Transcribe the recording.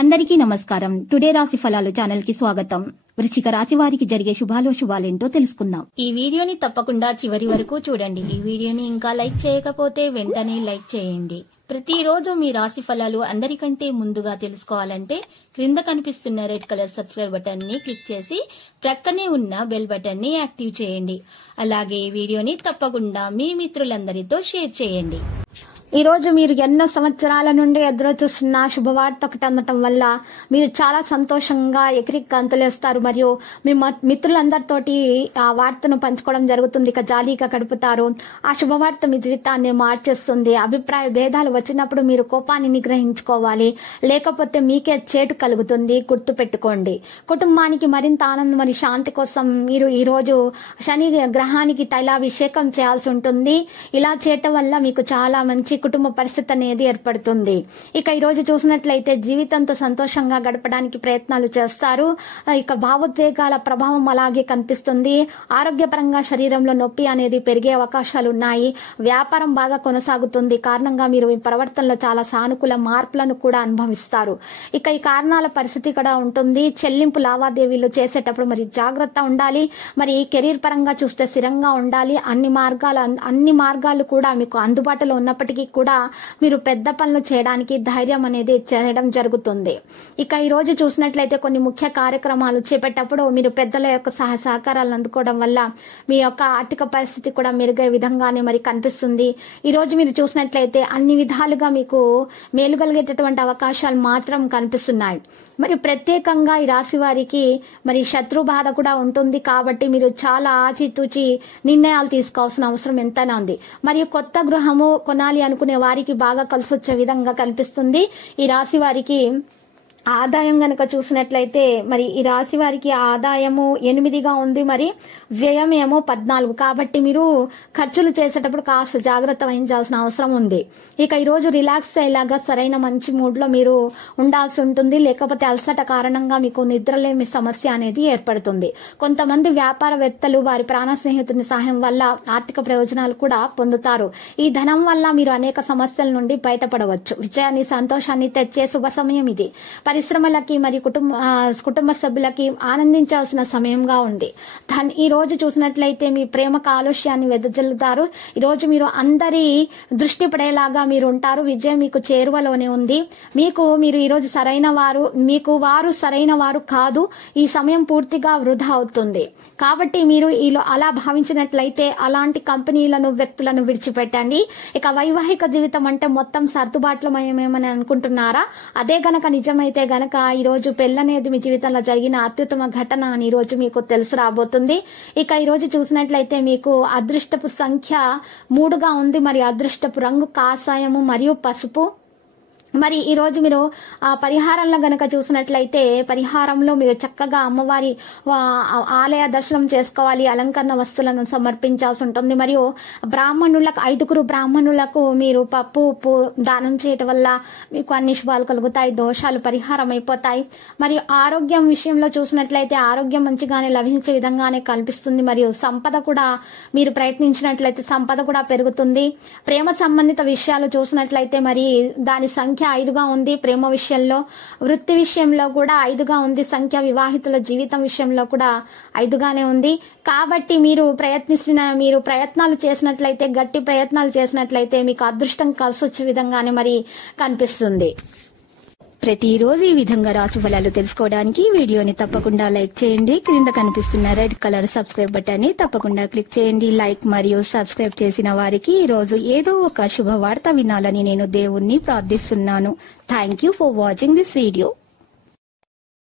అందరికీ నమస్కారం. టుడే రాశి ఫలాలు ఛానల్ కి స్వాగతం. వృశ్చిక రాశి వారికి జరిగే శుభాలేంటో తెలుసుకుందాం. ఈ వీడియోని తప్పకుండా చివరి వరకు చూడండి. ఈ వీడియోని ఇంకా లైక్ చేయకపోతే వెంటనే లైక్ చేయండి. ప్రతిరోజు మీ రాశి ఫలాలు అందరికంటే ముందుగా తెలుసుకోవాలంటే క్రింద కనిపిస్తున్న రెడ్ కలర్ సబ్స్క్రైబ్ బటన్ ని క్లిక్ చేసి ప్రక్కనే ఉన్న బెల్ బటన్ ని యాక్టివ్ చేయండి. అలాగే ఈ వీడియోని తప్పకుండా మీ మిత్రులందరితో షేర్ చేయండి. ఈ రోజు మీరు ఎన్నో సంవత్సరాల నుండి ఎదురు చూస్తున్న శుభవార్త ఒకటి అందటం వల్ల మీరు చాలా సంతోషంగా ఎకిరికి గంతులేస్తారు. మరియు మీ మిత్రులందరితోటి ఆ వార్తను పంచుకోవడం జరుగుతుంది. ఇక జాలీగా గడుపుతారు. ఆ శుభవార్త మీ జీవితాన్ని మార్చేస్తుంది. అభిప్రాయ భేదాలు వచ్చినప్పుడు మీరు కోపాన్ని నిగ్రహించుకోవాలి, లేకపోతే మీకే చేటు కలుగుతుంది. గుర్తు పెట్టుకోండి. కుటుంబానికి మరింత ఆనందం మరియు శాంతి కోసం మీరు ఈ రోజు శని గ్రహానికి తైలాభిషేకం చేయాల్సి ఉంటుంది. ఇలా చేయటం వల్ల మీకు చాలా మంచి కుటుంబ పరిస్థితి అనేది ఏర్పడుతుంది. ఇక ఈ రోజు చూసినట్లయితే జీవితంతో సంతోషంగా గడపడానికి ప్రయత్నాలు చేస్తారు. ఇక భావోద్వేగాల ప్రభావం అలాగే కనిపిస్తుంది. ఆరోగ్యపరంగా శరీరంలో నొప్పి అనేది పెరిగే అవకాశాలు ఉన్నాయి. వ్యాపారం బాగా కొనసాగుతుంది. కారణంగా మీరు మీ ప్రవర్తనలో చాలా సానుకూల మార్పులను కూడా అనుభవిస్తారు. ఇక ఈ కారణాల పరిస్థితి కూడా ఉంటుంది. చెల్లింపు లావాదేవీలు చేసేటప్పుడు మరి జాగ్రత్త ఉండాలి. మరి కెరీర్ పరంగా చూస్తే స్థిరంగా ఉండాలి. అన్ని మార్గాలు కూడా మీకు అందుబాటులో ఉన్నప్పటికీ కూడా మీరు పెద్ద పనులు చేయడానికి ధైర్యం అనేది చేయడం జరుగుతుంది. ఇక ఈ రోజు చూసినట్లయితే కొన్ని ముఖ్య కార్యక్రమాలు చేపట్టేటప్పుడు మీరు పెద్దల యొక్క సహకారాలను అందుకోవడం వల్ల మీ యొక్క ఆర్థిక పరిస్థితి కూడా మెరుగే విధంగానే మరి కనిపిస్తుంది. ఈ రోజు మీరు చూసినట్లయితే అన్ని విధాలుగా మీకు మేలు కలిగేటటువంటి అవకాశాలు మాత్రం కనిపిస్తున్నాయి. మరి ప్రత్యేకంగా ఈ రాశి వారికి మరి శత్రు బాధ కూడా ఉంటుంది. కాబట్టి మీరు చాలా ఆచితూచి నిర్ణయాలు తీసుకోవాల్సిన అవసరం ఎంతైనా ఉంది. మరియు కొత్త గృహము కొనాలి అనుకునే వారికి బాగా కలిసి వచ్చే విధంగా కనిపిస్తుంది. ఈ రాశి వారికి ఆదాయం గనక చూసినట్లయితే మరి ఈ రాశి వారికి ఆదాయము 8గా ఉంది, మరి వ్యయం ఏమో 14. కాబట్టి మీరు ఖర్చులు చేసేటప్పుడు కాస్త జాగ్రత్త వహించాల్సిన అవసరం ఉంది. ఇక ఈ రోజు రిలాక్స్ అయ్యేలాగా సరైన మంచి మూడ్ లో మీరు ఉండాల్సి ఉంటుంది. లేకపోతే అలసట కారణంగా మీకు నిద్రలేమి సమస్య అనేది ఏర్పడుతుంది. కొంతమంది వ్యాపారవేత్తలు వారి ప్రాణ స్నేహితుని సహాయం వల్ల ఆర్థిక ప్రయోజనాలు కూడా పొందుతారు. ఈ ధనం వల్ల మీరు అనేక సమస్యల నుండి బయటపడవచ్చు. విజయాన్ని సంతోషాన్ని తెచ్చే శుభ సమయం ఇది. పరిశ్రమలకి మరియు కుటుంబ సభ్యులకి ఆనందించాల్సిన సమయంగా ఉంది. ఈ రోజు చూసినట్లయితే మీ ప్రేమ కాలుష్యాన్ని వెదజల్లుతారు. ఈ రోజు మీరు అందరి దృష్టి పడేలాగా మీరు ఉంటారు. విజయం మీకు చేరువలోనే ఉంది. మీరు ఈ రోజు వారు సరైన వారు కాదు. ఈ సమయం పూర్తిగా వృధా అవుతుంది. కాబట్టి మీరు అలా భావించినట్లయితే అలాంటి కంపెనీలను వ్యక్తులను విడిచిపెట్టండి. ఇక వైవాహిక జీవితం అంటే మొత్తం సర్దుబాట్లమయమేమని అనుకుంటున్నారా? అదే గనక నిజమైతే గనక ఈ రోజు పెళ్ళనేది మీ జీవితంలో జరిగిన అత్యుత్తమ ఘటన అని ఈ రోజు మీకు తెలిసి రాబోతుంది. ఇక ఈ రోజు చూసినట్లయితే మీకు అదృష్టపు సంఖ్య 3గా ఉంది. మరి అదృష్టపు రంగు కాషాయము మరియు పసుపు. మరి ఈ రోజు మీరు పరిహారంలో గనక చూసినట్లయితే పరిహారంలో మీరు చక్కగా అమ్మవారి ఆలయ దర్శనం చేసుకోవాలి. అలంకరణ వస్తువులను సమర్పించాల్సి ఉంటుంది. మరియు 5 బ్రాహ్మణులకు మీరు పప్పు ఉప్పు దానం చేయటం వల్ల మీకు అన్ని శుభాలు కలుగుతాయి. దోషాలు పరిహారం అయిపోతాయి. మరియు ఆరోగ్యం విషయంలో చూసినట్లయితే ఆరోగ్యం మంచిగానే లభించే విధంగానే కనిపిస్తుంది. మరియు సంపద కూడా మీరు ప్రయత్నించినట్లయితే సంపద కూడా పెరుగుతుంది. ప్రేమ సంబంధిత విషయాలు చూసినట్లయితే మరి దాని సంఖ్య 5గా ఉంది. ప్రేమ విషయంలో, వృత్తి విషయంలో కూడా 5గా ఉంది సంఖ్య. వివాహితుల జీవితం విషయంలో కూడా 5గానే ఉంది. కాబట్టి మీరు ప్రయత్నాలు చేసినట్లయితే, గట్టి ప్రయత్నాలు చేసినట్లయితే మీకు అదృష్టం కలిసి వచ్చే విధంగానే మరి కనిపిస్తుంది. ప్రతిరోజు ఈ విధంగా రాశి ఫలాలు తెలుసుకోవడానికి వీడియోని తప్పకుండా లైక్ చేయండి. క్రింద కనిపిస్తున్న రెడ్ కలర్ సబ్స్క్రైబ్ బటన్ ని తప్పకుండా క్లిక్ చేయండి. లైక్ మరియు సబ్స్క్రైబ్ చేసిన వారికి ఈ రోజు ఏదో ఒక శుభవార్త వినాలని నేను దేవుణ్ణి ప్రార్థిస్తున్నాను. Thank you for watching this video.